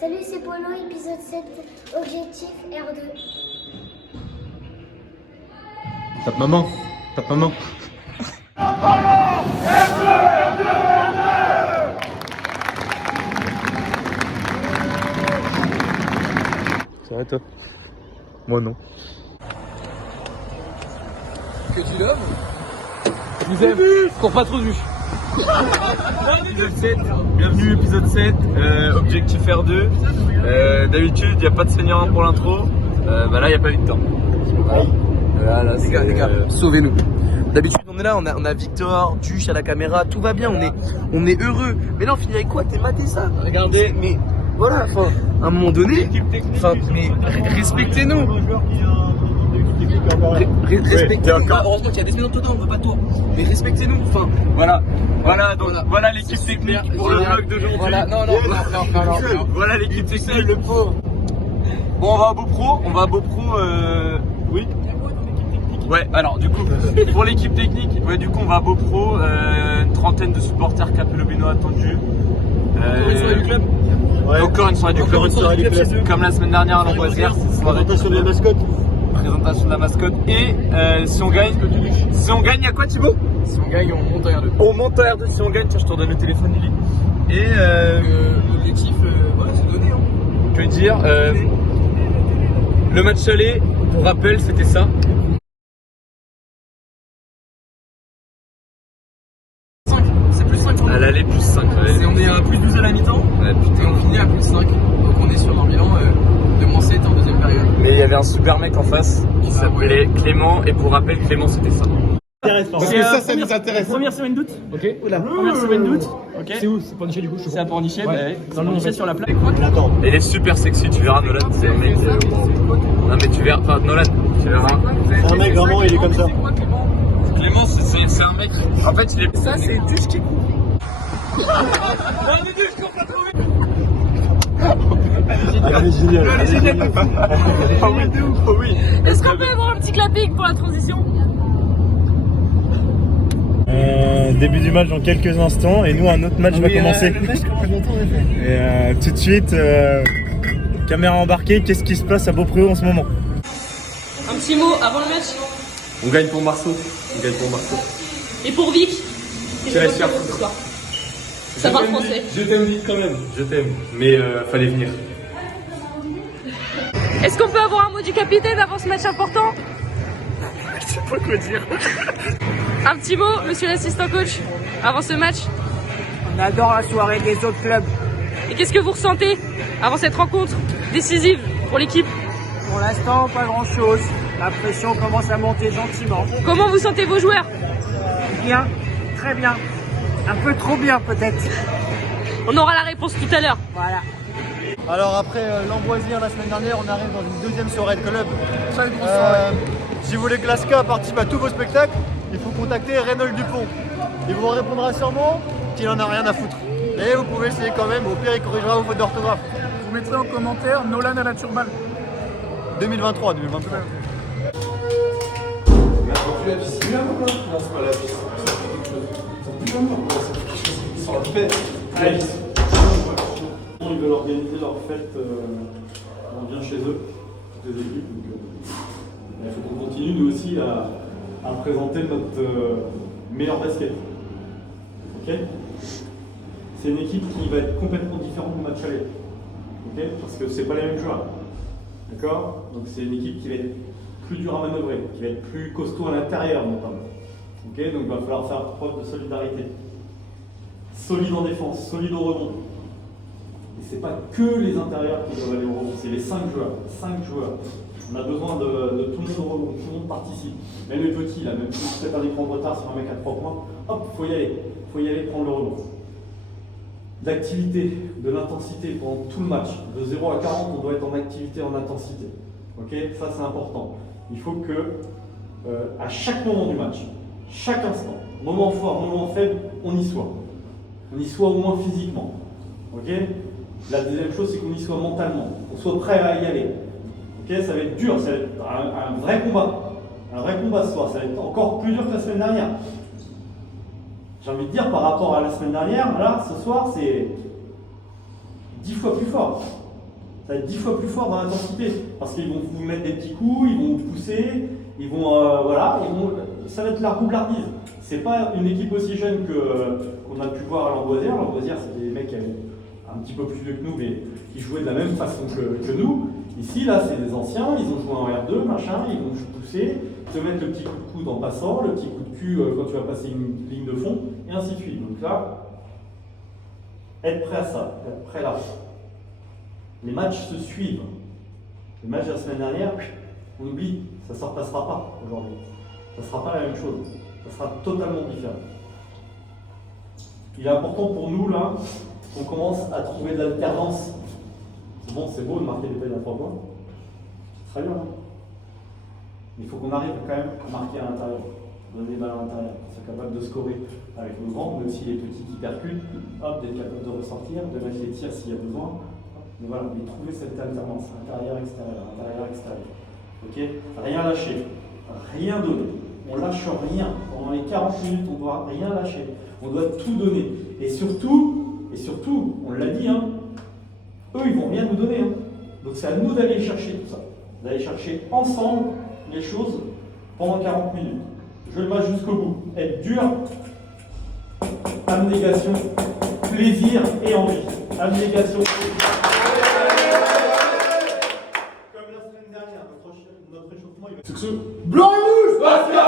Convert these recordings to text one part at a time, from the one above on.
Salut, c'est Polo, épisode 7, objectif R2. Tape maman. Tape maman. Ça va toi? Moi non. Que tu l'aimes? Je vous aime, cours pas trop du. Épisode 7, bienvenue épisode 7, objectif R2. D'habitude, il n'y a pas de senior 1 pour l'intro. Là, il n'y a pas eu de temps. Voilà, les gars, sauvez-nous. D'habitude, on est là, on a Victor, Duche à la caméra, tout va bien, on est heureux. Mais là, on finit avec quoi? T'es maté ça? Regardez, mais voilà, enfin, à un moment donné, enfin, mais respectez-nous. Respectez-nous. Heureusement qu'il y a des semaines dedans, on veut pas toi. Mais respectez-nous, enfin. Voilà, voilà l'équipe technique pour le vlog d'aujourd'hui. Voilà, non. Voilà l'équipe technique. Le pauvre. Bon, on va à Beaupro, oui. Ouais, alors du coup, pour l'équipe technique, on va à Beaupro, une trentaine de supporters Capello-Beno attendus. Du club. Encore une soirée du club, comme la semaine dernière à l'Amboisière. Présentation de la mascotte. Présentation de la mascotte. Et si on gagne, il y a quoi Thibaut? Si on gagne, on monte en R2. On monte en R2 si on gagne, tiens, je te redonne le téléphone Lily. Et l'objectif, voilà, c'est donné. que dire, le match aller, pour rappel, c'était ça. C'est plus 5 À l'aller, plus 5. On est à plus 12 à la mi-temps. Ouais, Et putain. on finit à plus 5. Donc on est sur un bilan de moins 7 en deuxième période. Mais il y avait un super mec en face qui s'appelait Clément. Et pour rappel, Clément, c'était ça. Parce que ça nous intéresse. Première semaine d'août. Ok. Première semaine d'août. Ok. C'est où? C'est Pornichet du coup. C'est à Pornichet. Dans le lycée sur la plaque. Attends. Elle est super sexy, tu verras Nolan, c'est un mec. Non mais tu verras, enfin Nolan, tu verras. C'est un mec vraiment, il est comme ça. Clément, c'est un mec. En fait, il est. Ça, c'est Duche qui coupe. Elle est géniale. Ah oui. Est-ce qu'on peut avoir un petit clapping pour la transition? Début du match dans quelques instants et nous un autre match va commencer. Et tout de suite, caméra embarquée, qu'est-ce qui se passe à Beaupréau en ce moment? Un petit mot avant le match. On gagne pour Marceau. Et pour Vic. Je laisse faire. ce soir. Ça parle français. Je t'aime Vic quand même, je t'aime. Mais fallait venir. Est-ce qu'on peut avoir un mot du capitaine avant ce match important? Je sais pas quoi dire. Un petit mot, monsieur l'assistant coach, avant ce match. On adore la soirée des autres clubs. Et qu'est-ce que vous ressentez avant cette rencontre décisive pour l'équipe? Pour l'instant, pas grand-chose. La pression commence à monter gentiment. Comment vous sentez vos joueurs? Bien, très bien. Un peu trop bien peut-être. On aura la réponse tout à l'heure. Voilà. Alors après l'Amboisière la semaine dernière, on arrive dans une deuxième soirée de club. Si vous voulez que l'ASCA participe à tous vos spectacles, il faut contacter Reynold Dupont. Il vous répondra sûrement qu'il en a rien à foutre. Mais vous pouvez essayer quand même, au pire il corrigera vos fautes d'orthographe. Vous mettrez en commentaire Nolan à la turban. 2023. Ils veulent organiser leur fête on vient chez eux, toutes les équipes. Donc, il faut qu'on continue nous aussi à présenter notre meilleur basket. Ok? C'est une équipe qui va être complètement différente du match aller. Ok? Parce que c'est pas les mêmes joueurs. D'accord? Donc c'est une équipe qui va être plus dure à manœuvrer, qui va être plus costaud à l'intérieur notamment. Ok? Donc il va falloir faire preuve de solidarité. Solide en défense, solide au rebond. Et c'est pas que les intérieurs qui doivent aller au rebond, c'est les 5 joueurs. 5 joueurs. On a besoin de tout le monde au rebond, tout le monde participe. Même les petits, là, même si vous faites un écran de retard sur un mec à 3 points, hop, faut y aller, prendre le rebond. D'activité, de l'intensité pendant tout le match. De 0 à 40, on doit être en activité, en intensité. Ok? Ça c'est important. Il faut que, à chaque moment du match, chaque instant, moment fort, moment faible, on y soit. On y soit au moins physiquement. Ok? La deuxième chose, c'est qu'on y soit mentalement, qu'on soit prêt à y aller. Ok? Ça va être dur, ça va être un vrai combat. Un vrai combat ce soir, ça va être encore plus dur que la semaine dernière. J'ai envie de dire, par rapport à la semaine dernière, là, ce soir, c'est 10 fois plus fort. ça va être 10 fois plus fort dans l'intensité. Parce qu'ils vont vous mettre des petits coups, ils vont vous pousser, ils vont, voilà, ça va être la roublardise. C'est pas une équipe aussi jeune qu'on a pu voir à l'Amboisière. L'Amboisière, c'est des mecs qui avaient un petit peu plus vieux que nous, mais qui jouaient de la même façon que nous. Ici, là, c'est des anciens, ils ont joué en R2, machin, ils vont pousser, te mettre le petit coup de coude en passant, le petit coup de cul quand tu vas passer une ligne de fond, et ainsi de suite. Donc là, être prêt à ça, être prêt là. Les matchs se suivent. Les matchs de la semaine dernière, on oublie, ça ne se repassera pas aujourd'hui. Ça ne sera pas la même chose, ça sera totalement différent. Il est important pour nous, là, qu'on commence à trouver de l'alternance. C'est bon, c'est beau de marquer des pénales à 3 points. C'est très bien, hein. Il faut qu'on arrive quand même à marquer à l'intérieur, donner des balles à l'intérieur, qu'on soit capable de scorer avec nos grands, mais aussi les petits qui percutent, hop, d'être capable de ressortir, de mettre les tirs s'il y a besoin. Mais voilà, mais trouver cette alternance, intérieur-extérieur, intérieur-extérieur. Ok? Rien lâcher, rien donner. On lâche rien. Pendant les 40 minutes, on ne doit rien lâcher. On doit tout donner. Et surtout, on l'a dit, hein, eux, ils ne vont rien nous donner. Hein. Donc c'est à nous d'aller chercher tout ça. D'aller chercher ensemble les choses pendant 40 minutes. Je le match jusqu'au bout. Être dur, abnégation, plaisir et envie. Abnégation. Comme la semaine dernière, notre échauffement, il va... C'est que ce... Blanc et rouge, Bastia.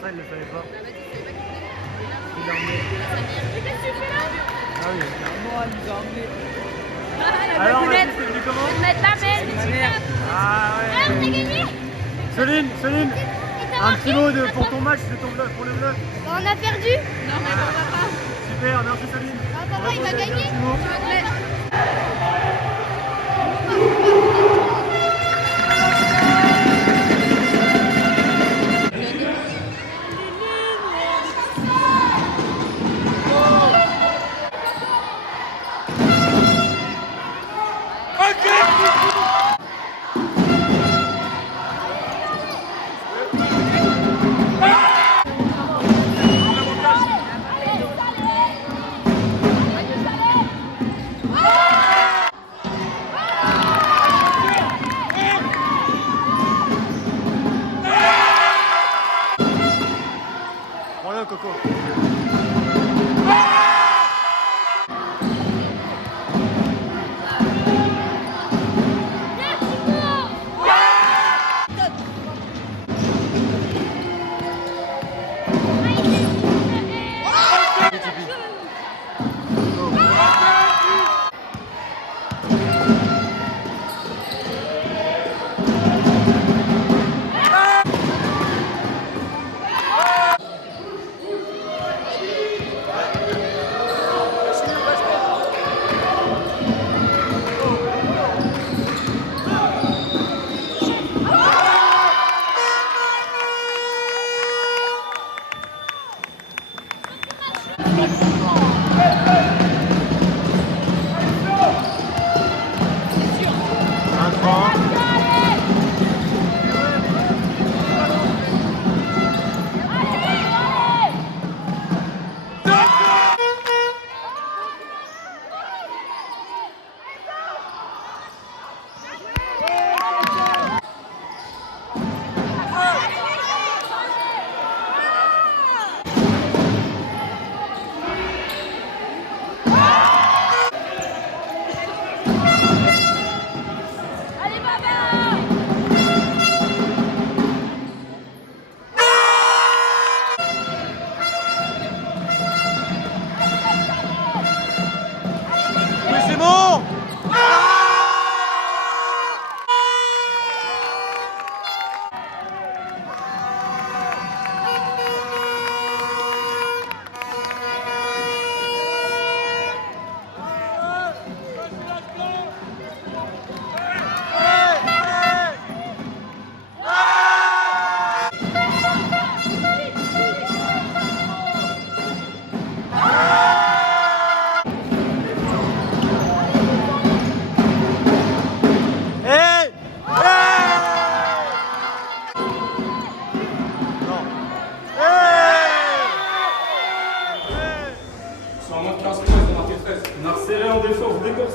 ça, il ne le savait pas. Ah oui, moi, il nous a emmené. Alors, c'est venu comment? Ah ouais. Céline, un petit mot pour ton match, pour le vlog. On a perdu. Non, mais on va pas. Super, merci Céline. Papa, il va gagner. Voilà, Coco.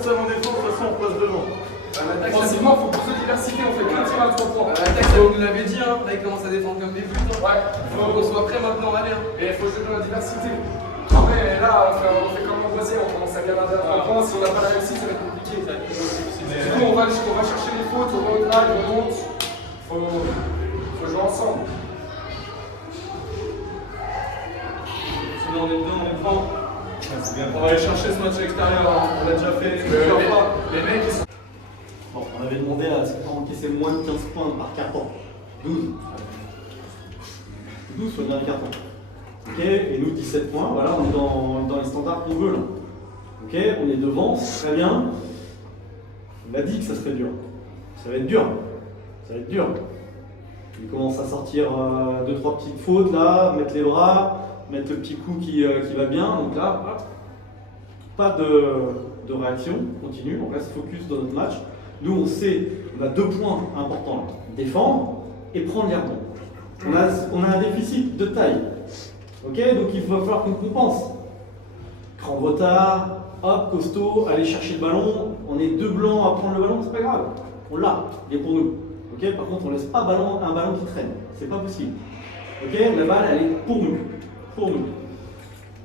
système en défense, de toute façon, on passe devant. Offensivement, faut plus de diversité, on fait que tirer à 3 points. L'attaque, ça vous l'avez dit, hein, là ils commencent à défendre comme des putes. Ouais, faut qu'on soit prêt maintenant, allez. Et il faut jouer dans la diversité. Après, là, on fait comme l'an passé, on commence à gagner à 3 points. Si on n'a pas la réussite, ça va être compliqué. Du coup, on va chercher les fautes, on va au drive, on monte. Faut jouer ensemble. Sinon, on est dedans, on est prend. On va aller chercher ce match extérieur, hein. On l'a déjà fait plusieurs fois. Les mecs, ils sont. Bon, on avait demandé à ce qu'on encaissait moins de 15 points par carton. 12. 12 sur le dernier carton. Ok, et nous 17 points, voilà, on est dans les standards qu'on veut là. Ok, on est devant, c'est très bien. On a dit que ça serait dur. Ça va être dur. Ça va être dur. Il commence à sortir 2-3 petites fautes là, mettre les bras, mettre le petit coup qui va bien. Donc là, hop, pas de réaction, on continue, on reste focus dans notre match. Nous, on sait, on a 2 points importants là. Défendre et prendre les rebonds. On a un déficit de taille. Ok, donc il va falloir qu'on compense. Grand retard, hop, costaud, aller chercher le ballon. On est 2 blancs à prendre le ballon, c'est pas grave. On l'a, il est pour nous. Ok, par contre, on laisse pas un ballon qui traîne. C'est pas possible. Ok, la balle, elle est pour nous. Pour nous.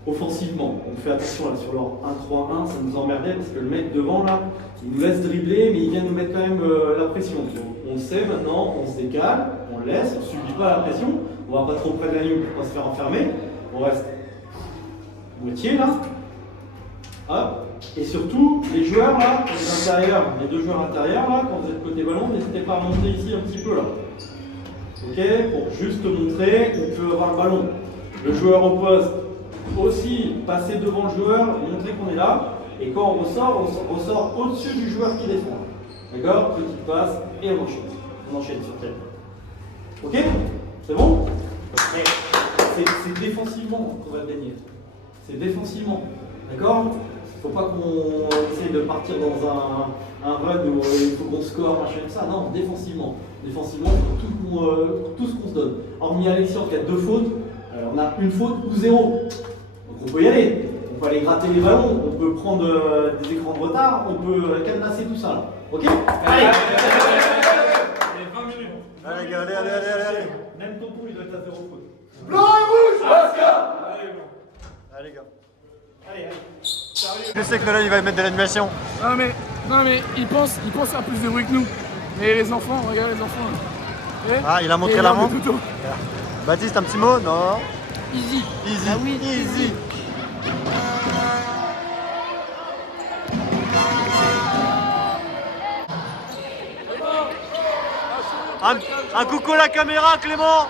Offensivement, on fait attention là sur leur 1-3-1, ça nous emmerdait parce que le mec devant là, il nous laisse dribbler, mais il vient nous mettre quand même la pression. Donc, on le sait maintenant, on se décale, on le laisse, on ne subit pas la pression, on va pas trop près de la ligne pour pas se faire enfermer, on reste moitié là, hop, et surtout les joueurs là, les intérieurs, les 2 joueurs intérieurs là, quand vous êtes côté ballon, n'hésitez pas à monter ici un petit peu là, ok, pour juste montrer qu'on peut avoir le ballon. Le joueur au poste aussi passer devant le joueur, montrer qu'on est là, et quand on ressort au-dessus du joueur qui défend. D'accord? Petite passe, et on enchaîne. On enchaîne sur tel. Ok? C'est bon? C'est défensivement qu'on va gagner. C'est défensivement. D'accord? Il ne faut pas qu'on essaye de partir dans un run où il faut qu'on score, machin, ça. Non, défensivement. Défensivement, tout ce qu'on se donne. Hormis Alexandre qui a 2 fautes, on a 1 faute ou 0. Donc on peut y aller. On peut aller gratter les ballons, on peut prendre des écrans de retard, on peut cadenasser tout ça là. Ok? Allez! 20 minutes. Allez, gars, allez. Même Tonton, il doit être à 0 faute. Blanc et rouge, Bastia. Allez, gars. Allez. Je sais que là, il va mettre de l'animation. Non mais ils pensent faire plus de bruit que nous. Mais les enfants, regarde les enfants. Ah, il a montré la main. Baptiste, un petit mot? Non. Easy. Easy. Ah oui, easy. Un coucou à la caméra, Clément.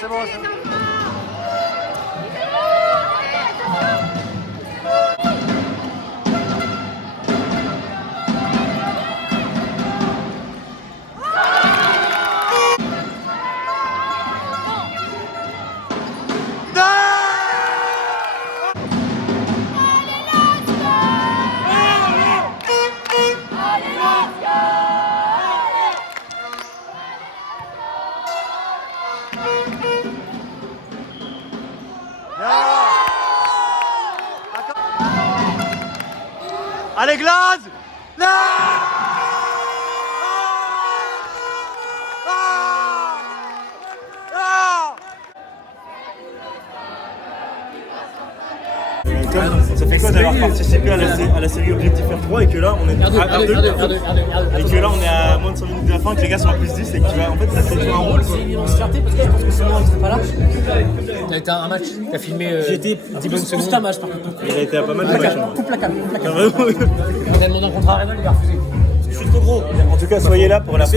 C'est bon. Allez, Glace! Là! Ça fait quoi d'avoir participé à la série Objectif R3 et que là on est à R2 et que là on est à moins de 5 minutes de la fin, que les gars sont à plus 10 et que tu vas en fait ça fait jouer un rôle. C'est une immense fierté parce que je pense que sinon on serait pas là. T'as été un match, t'as filmé. J'ai été 10 bonnes secondes. Plus qu'un match par contre. Il a été à pas mal de matchs. Tout placable. On a demandé un contrat à Arena, il a refusé. Je suis trop gros. En tout cas, soyez là pour la fin.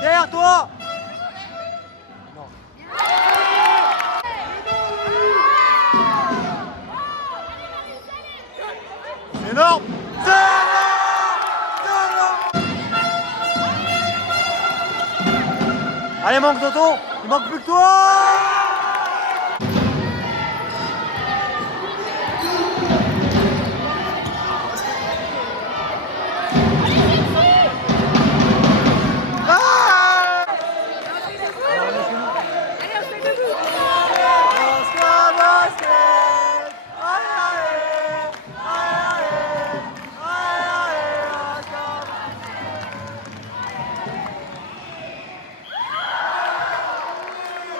Derrière toi. C'est énorme. Allez, manque Toto. Il manque plus que toi.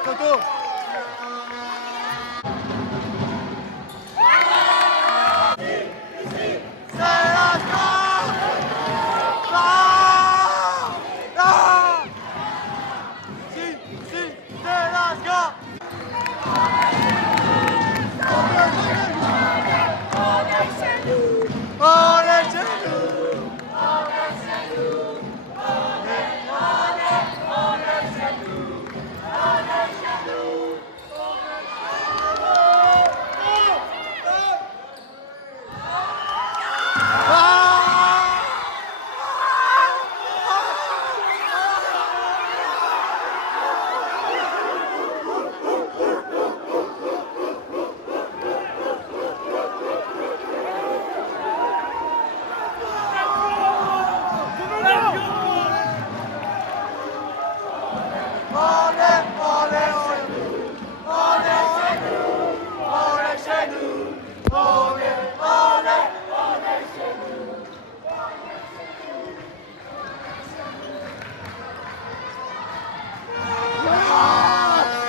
Toto.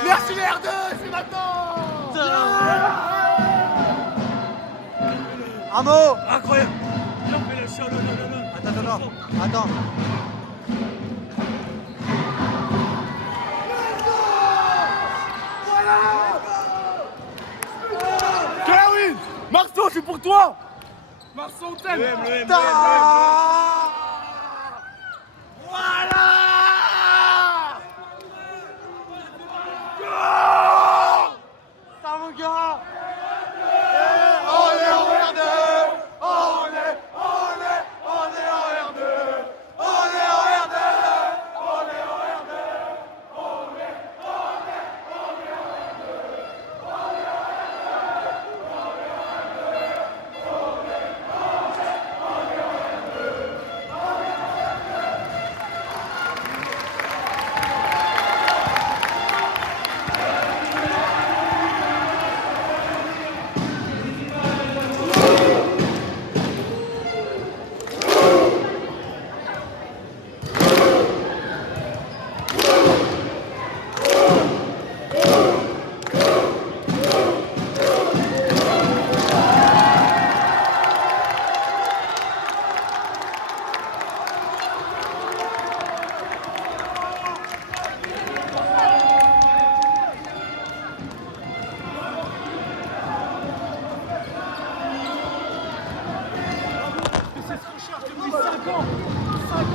Merci les R2, c'est maintenant. Un mot. Incroyable. Attends. Kevin, Marceau, c'est pour toi. Marceau, on t'aime. Voilà. Ça mon gars.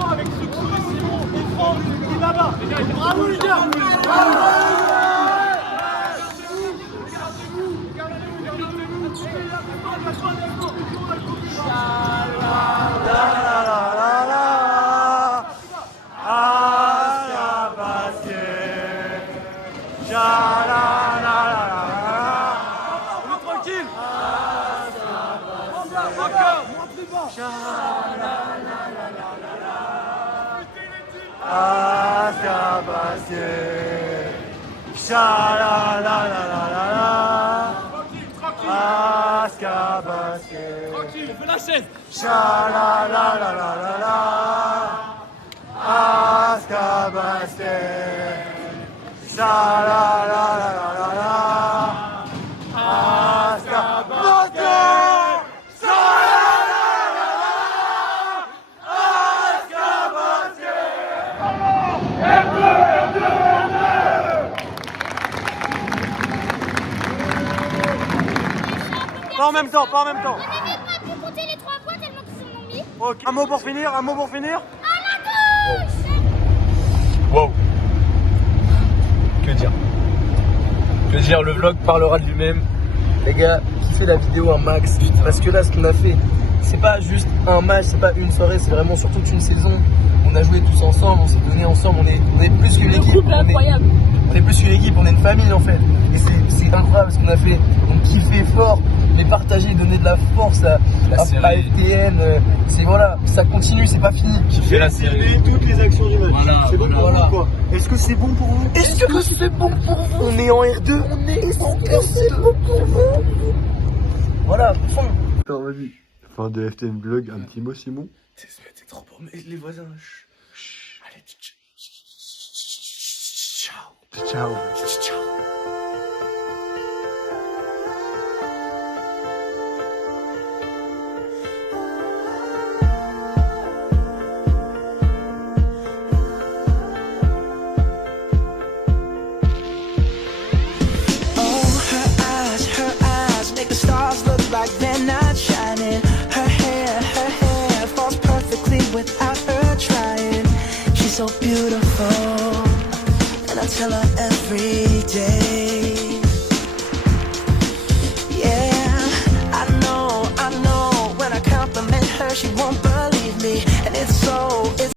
Avec Suxo et Simon et Franck et Baba. Bravo les gars. Tranquille. Encore. Moins plus bas. Sha la la la la la la. Tranquille. Basket. Tranquille, fais la chaise. Cha-la-la-la-la-la-la. Aska Basket. Cha-la-la-la-la-la-la. Aska Basket. Cha-la-la-la-la-la. Aska Basket. Pas en même temps, pas en même temps. On n'avait pas pu compter les 3 points tellement qu'ils en ont mis. Ok. Un mot pour finir, un mot pour finir. À la gauche. Wow. Que dire? Que dire? Le vlog parlera de lui-même. Les gars, kiffez la vidéo un max. Parce que là, ce qu'on a fait, c'est pas juste un match, c'est pas une soirée, c'est vraiment sur toute une saison. On a joué tous ensemble, on s'est donné ensemble, on est plus qu'une équipe. On est plus qu'une équipe, on est une famille en fait. Et c'est incroyable ce qu'on a fait. On kiffait fort, mais partager, donner de la force à FTN. C'est voilà, ça continue, c'est pas fini. J'ai filmé toutes les actions du match. Voilà, c'est bon pour vous quoi? Est-ce que c'est bon pour vous? Est-ce que c'est bon pour vous? On est en R2, on est en c'est bon pour vous? Voilà, fond. Alors vas-y. Fin de FTN Vlog, un petit mot Simon. C'est trop beau, mais les voisins. Allez, ciao. Ciao. Ciao. So beautiful, and I tell her